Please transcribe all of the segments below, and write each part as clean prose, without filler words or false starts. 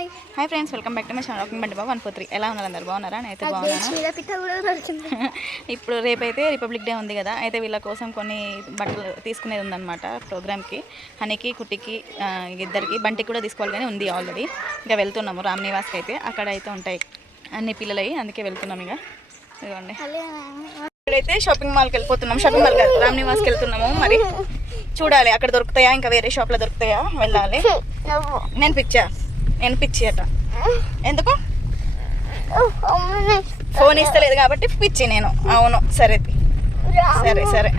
Hi friends, welcome back to my channel walking బండి బాబు 143. ఎలా ఉన్నారు అందరు? బాగున్నారా? నేనైతే బాగున్నాను. ఇప్పుడు రేపైతే రిపబ్లిక్ డే ఉంది కదా, అయితే వీళ్ళ కోసం కొన్ని బట్టలు తీసుకునేది ఉందన్నమాట ప్రోగ్రామ్కి. హనీకి, కుట్టికి, ఇద్దరికి, బంటికి కూడా తీసుకోవాలి కానీ ఉంది ఆల్రెడీ. ఇంకా వెళ్తున్నాము రామ్ నివాస్కి. అయితే అక్కడ అయితే ఉంటాయి అన్ని పిల్లలవి, అందుకే వెళ్తున్నాం. ఇక ఇదిగోండి, ఇక్కడైతే షాపింగ్ మాల్కి వెళ్ళిపోతున్నాం. షాపింగ్ మాల్ కాదు, రామ్ నివాస్కి వెళ్తున్నాము. మరి చూడాలి అక్కడ దొరుకుతాయా, ఇంకా వేరే షాప్లో దొరుకుతాయా, వెళ్ళాలి. నేను పిచ్చి అట. ఎందుకు? ఫోన్ ఇస్తలేదు కాబట్టి పిచ్చి నేను. అవును, సరే సరే సరే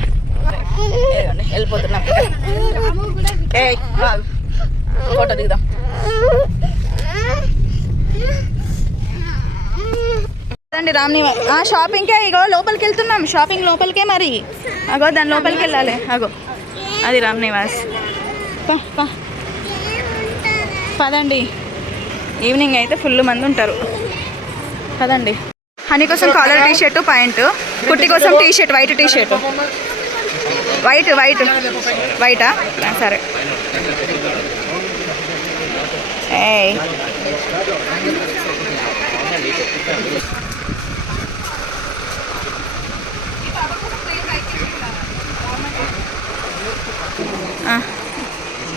వెళ్ళిపోతున్నాం. ఫోటో దిగుదాం. అండి రామ్ నివాస్ షాపింగ్కే, ఇగో లోపలికి వెళ్తున్నాం. షాపింగ్ లోపలికే, మరి అగో దాని లోపలికి వెళ్ళాలి. అగో అది రామ్ నివాస్. పదండి, ఈవినింగ్ అయితే ఫుల్ మంది ఉంటారు. పదండి. హనీ కోసం కాలర్ టీ షర్టు, ప్యాంటు. కుట్టి కోసం T shirt, white T shirt. వైటా? సరే. ఏ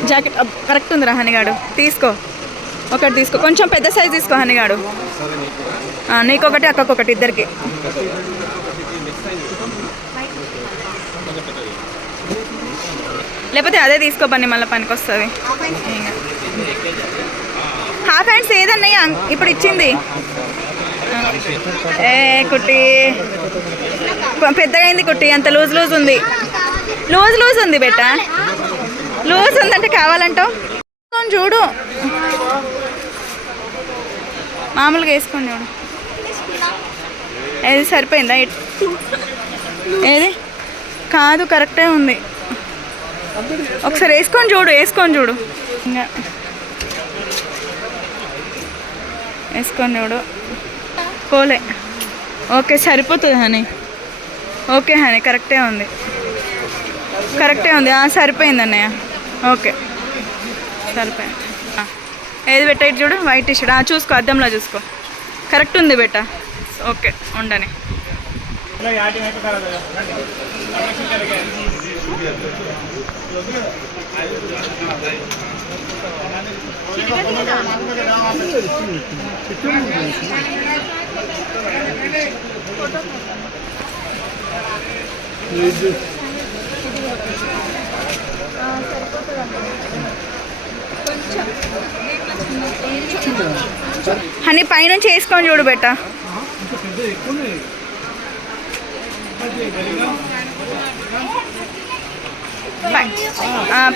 జాకెట్ కరెక్ట్ ఉందిరా హనీగాడు, తీసుకో. ఒకటి తీసుకో, కొంచెం పెద్ద సైజ్ తీసుకో హనీగాడు. నీకొకటి, అక్కకొకటి, ఇద్దరికి. లేకపోతే అదే తీసుకో పని, మళ్ళీ పనికి వస్తుంది. హాఫ్ హ్యాండ్స్ ఏదన్నయ్యా ఇప్పుడు ఇచ్చింది? ఏ కుట్టి పెద్దగా అయింది కుట్టి, అంత లూజ్ ఉంది. లూజ్ ఉంది బెట్ట, లూజ్ ఉందంటే కావాలంటావు. చూడు, మామూలుగా వేసుకొని చూడు. ఏది సరిపోయిందా? ఏది కాదు, కరెక్టే ఉంది. ఒకసారి వేసుకొని చూడు. ఇంకా వేసుకొని చూడు. పోలే. ఓకే, సరిపోతుంది హనీ. ఓకే హనీ, కరెక్టే ఉంది. సరిపోయింది అన్నయ్య. ఓకే, సరిపోయింది. ఏది బెట్ట ఇటు చూడు, వైట్ టీ షర్ట్. చూసుకో, అద్దంలో చూసుకో. కరెక్ట్ ఉంది బెట్ట. ఓకే, ఉండని. హనీ పైనుంచి వేసుకొని చూడు బెట్ట.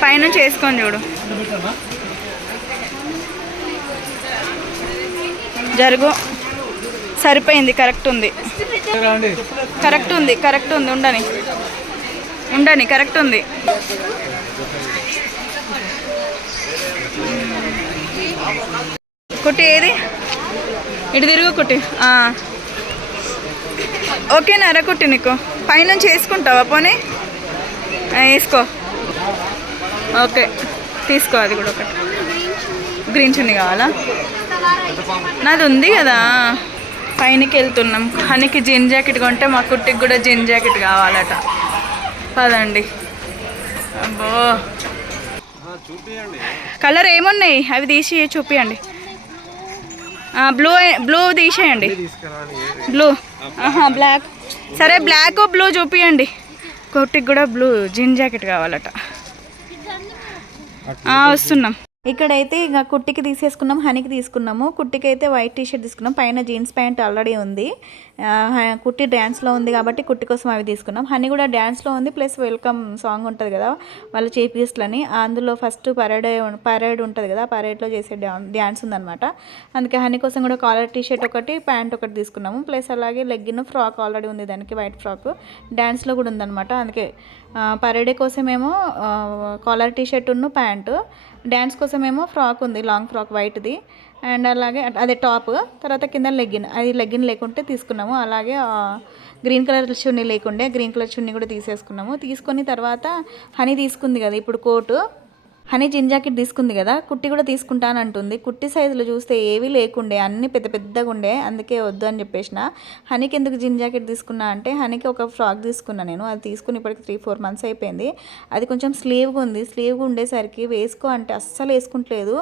పైనుంచి వేసుకొని చూడు. జరుగు. సరిపోయింది, కరెక్ట్ ఉంది. ఉండని కరెక్ట్ ఉంది. కుట్టి ఏది? ఇటు తిరుగు కుట్టి. ఓకేనారా కుట్టి? నీకు పైనుంచి వేసుకుంటావా? పోనీ వేసుకో. ఓకే, తీసుకో. అది కూడా ఒకటి. గ్రీన్ చున్నీ కావాలా? నాది ఉంది కదా. పైనకి వెళ్తున్నాం. హనీకి జీన్ జాకెట్ కొంటే మా కుట్టికి కూడా జీన్ జాకెట్ కావాలట. పదండి. అబ్బో, కలర్ ఏమున్నాయి అవి తీసి చూపియండి. బ్లూ తీసేయండి. బ్లాక్. సరే, బ్లాక్ బ్లూ చూపియండి. కుట్టికి కూడా బ్లూ జీన్ జాకెట్ కావాలట. వస్తున్నాం. ఇక్కడైతే ఇక కుట్టికి తీసేసుకున్నాం, హనీకి తీసుకున్నాము. కుట్టికి అయితే వైట్ టీ షర్ట్ తీసుకున్నాం, పైన జీన్స్ ప్యాంట్ ఆల్రెడీ ఉంది. కుట్టి డ్యాన్స్లో ఉంది కాబట్టి కుట్టి కోసం అవి తీసుకున్నాం. హనీ కూడా డ్యాన్స్లో ఉంది, ప్లస్ వెల్కమ్ సాంగ్ ఉంటుంది కదా వాళ్ళ చీఫ్ గెస్ట్లని, అందులో ఫస్ట్ పరేడ్ ఉంటుంది కదా, పరేడ్లో చేసే డ్యాన్స్ ఉందన్నమాట. అందుకే హనీ కోసం కూడా కాలర్ టీ షర్ట్ ఒకటి, ప్యాంట్ ఒకటి తీసుకున్నాము. ప్లస్ అలాగే లెగ్గిన్, ఫ్రాక్ ఆల్రెడీ ఉంది దానికి, వైట్ ఫ్రాక్ డ్యాన్స్లో కూడా ఉందన్నమాట. అందుకే పరేడే కోసమేమో కాలర్ టీ షర్ట్ ఉన్న ప్యాంటు, డ్యాన్స్ కోసమేమో ఫ్రాక్ ఉంది, లాంగ్ ఫ్రాక్ వైట్ది. అండ్ అలాగే అదే టాప్, తర్వాత కింద లెగ్గిన్. అది లెగ్గిన్ లేకుంటే తీసుకున్నాము. అలాగే గ్రీన్ కలర్ చున్నీ లేకుండే గ్రీన్ కలర్ చున్నీ కూడా తీసేసుకున్నాము. తీసుకొని తర్వాత హనీ తీసుకుంది కదా ఇప్పుడు కోటు, హనీ జిన్ జాకెట్ తీసుకుంది కదా, కుట్టి కూడా తీసుకుంటానంటుంది. కుట్టి సైజులో చూస్తే ఏవీ లేకుండే, అన్నీ పెద్ద పెద్దగా ఉండే, అందుకే వద్దు అని చెప్పేసిన. హనీకి ఎందుకు జిన్ జాకెట్ తీసుకున్నా అంటే హనీకి ఒక ఫ్రాక్ తీసుకున్నా నేను. అది తీసుకుని ఇప్పటికి 3-4 మంత్స్ అయిపోయింది. అది కొంచెం స్లీవ్గా ఉంది. స్లీవ్గా ఉండేసరికి వేసుకో అంటే అస్సలు వేసుకుంటలేదు.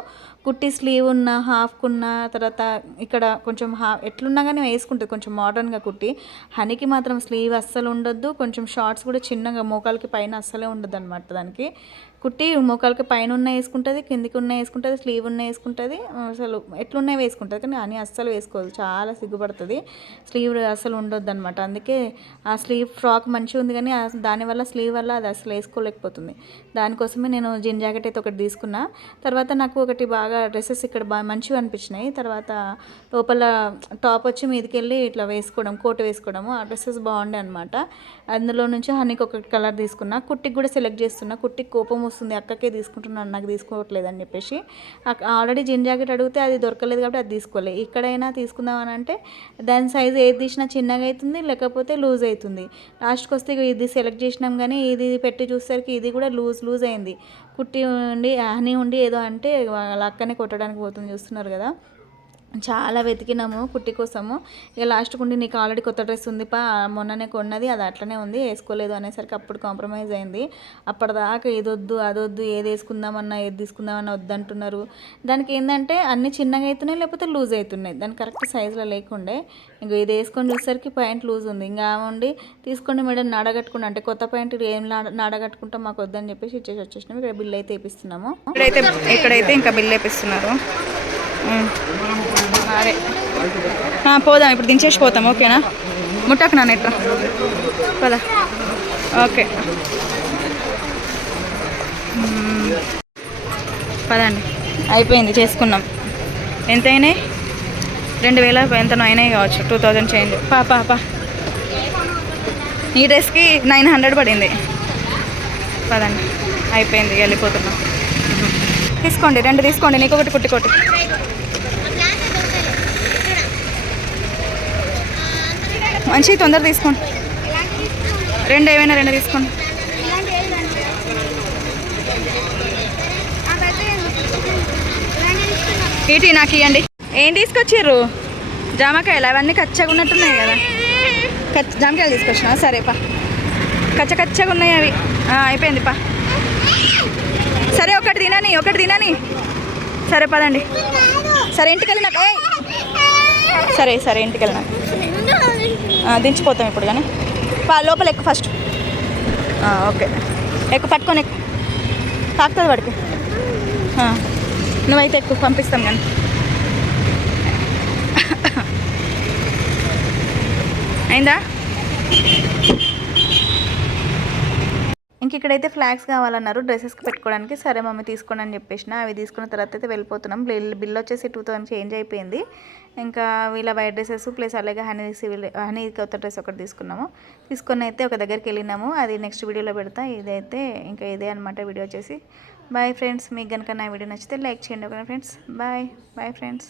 కుట్టి స్లీవ్ ఉన్న, హాఫ్కున్న, తర్వాత ఇక్కడ కొంచెం ఎట్లున్నా కానీ వేసుకుంటుంది కొంచెం మోడర్న్గా కుట్టి. హనీకి మాత్రం స్లీవ్ అస్సలు ఉండొద్దు, కొంచెం షార్ట్స్ కూడా చిన్నగా మోకాలకి పైన అస్సలే ఉండదు అనమాట. దానికి కుట్టి మోకాలకి పైన ఉన్న వేసుకుంటుంది, కిందికి ఉన్న వేసుకుంటుంది, స్లీవ్ ఉన్న వేసుకుంటుంది, అసలు ఎట్లున్నాయి వేసుకుంటుంది. కానీ అని అస్సలు వేసుకోదు, చాలా సిగ్గుపడుతుంది. స్లీవ్ అసలు ఉండొద్దు అనమాట. అందుకే ఆ స్లీవ్ ఫ్రాక్ మంచిగా ఉంది కానీ దానివల్ల స్లీవ్ వల్ల అది అసలు వేసుకోలేకపోతుంది. దానికోసమే నేను జిన్ జాకెట్ అయితే ఒకటి తీసుకున్నా. తర్వాత నాకు ఒకటి బాగా డ్రెస్సెస్ ఇక్కడ బాగా మంచిగా అనిపించినాయి. తర్వాత లోపల టాప్ వచ్చి మీదకి వెళ్ళి ఇట్లా వేసుకోవడం, కోట్ వేసుకోవడము, ఆ డ్రెస్సెస్ బాగుండే అనమాట. అందులో నుంచి హనీకి ఒక కలర్ తీసుకున్నా. కుట్టికి కూడా సెలెక్ట్ చేస్తున్నా. కుట్టికి కోపం వస్తుంది, అక్కకే తీసుకుంటున్నాను నాకు తీసుకోవట్లేదు అని చెప్పేసి. ఆల్రెడీ జిన్ జాకెట్ అడిగితే అది దొరకలేదు కాబట్టి అది తీసుకోలే. ఇక్కడైనా తీసుకుందామని అంటే దాని సైజు ఏది తీసినా చిన్నగా అవుతుంది, లేకపోతే లూజ్ అవుతుంది. లాస్ట్కి వస్తే ఇది సెలెక్ట్ చేసినాం కానీ ఇది పెట్టి చూసేసరికి ఇది కూడా లూజ్ అయింది. కుట్టి ఉండి హనీ ఉండి ఏదో అంటే వాళ్ళ అక్కనే కొట్టడానికి పోతుంది, చూస్తున్నారు కదా. చాలా వెతికినాము కుట్టి కోసము. ఇక లాస్ట్కి ఉండి నీకు ఆల్రెడీ కొత్త డ్రెస్ ఉంది మొన్ననే కొన్నది, అది అట్లనే ఉంది, వేసుకోలేదు అనేసరికి అప్పుడు కాంప్రమైజ్ అయింది. అప్పటిదాకా ఏదొద్దు అదొద్దు, ఏది వేసుకుందామన్నా ఏది తీసుకుందామన్నా వద్దంటున్నారు. దానికి ఏంటంటే అన్నీ చిన్నగా అవుతున్నాయి, లేకపోతే లూజ్ అవుతున్నాయి. దానికి కరెక్ట్ సైజులో లేకుండే. ఇంక ఇది వేసుకొని చూసేసరికి ప్యాంట్ లూజ్ ఉంది. ఇంకా ఉండి తీసుకోండి మేడం నాడగట్టుకుంటా అంటే కొత్త ప్యాంట్ ఏం నాడగట్టుకుంటాం మాకు వద్దని చెప్పేసి ఇచ్చేసి వచ్చేసినాము. ఇక్కడ బిల్ అయితే వేపిస్తున్నాము. ఇక్కడైతే ఇంకా బిల్ వేపిస్తున్నారు. అదే పోదాం ఇప్పుడు, దించేసి పోతాం. ఓకేనా, ముట్టకు నాన్న ఎట్లా పదా. ఓకే పదండి, అయిపోయింది చేసుకున్నాం. ఎంత అయినాయి? 2000 ఎంతనో అయినాయి కావచ్చు, 2000 చేంజ్. పా ఈ డ్రెస్కి 900 పడింది. పదండి అయిపోయింది, వెళ్ళిపోతున్నాం. తీసుకోండి, 2 తీసుకోండి, నీకు ఒకటి కుట్టుకోటి. మంచి తొందర తీసుకోండి, 2 ఏమైనా 2 తీసుకోండి. ఇటీ నాకు ఇవ్వండి. ఏం తీసుకొచ్చిర్రు? జామకాయలు, అవన్నీ కచ్చగా ఉన్నట్టున్నాయి కదా. జామకాయలు తీసుకొచ్చినా? సరే పా, కచ్చగా ఉన్నాయి అవి. అయిపోయింది పా. సరే ఒకటి తినని. సరే పదండి. సరే ఇంటికి వెళ్ళి నాకు సరే ఇంటికి వెళ్ళి నాకు దించిపోతాం ఇప్పుడు. కానీ లోపల ఎక్కువ ఫస్ట్. ఓకే ఎక్కువ పట్టుకొని ఎక్కువ తాకుతుంది వాడికి. నువ్వైతే ఎక్కువ పంపిస్తాం కానీ. అయిందా? ఇంక ఇక్కడైతే ఫ్లాగ్స్ కావాలన్నారు డ్రెస్సెస్కి పెట్టుకోవడానికి. సరే మమ్మీ తీసుకోండి అని చెప్పేసిన. అవి తీసుకున్న తర్వాత అయితే వెళ్ళిపోతున్నాం. బిల్ వచ్చేసి 2000 చేంజ్ అయిపోయింది. ఇంకా వీళ్ళ వైట్ డ్రెస్సెస్ ప్లస్ అలాగే హనీ కొత్త డ్రెస్ ఒకటి తీసుకొని అయితే ఒక దగ్గరికి వెళ్ళినాము. అది నెక్స్ట్ వీడియోలో పెడతా. ఇదైతే ఇంకా ఇదే అనమాట వీడియో వచ్చేసి. బాయ్ ఫ్రెండ్స్, మీకు కనుక నా వీడియో నచ్చితే లైక్ చేయండి. Okay friends, bye friends.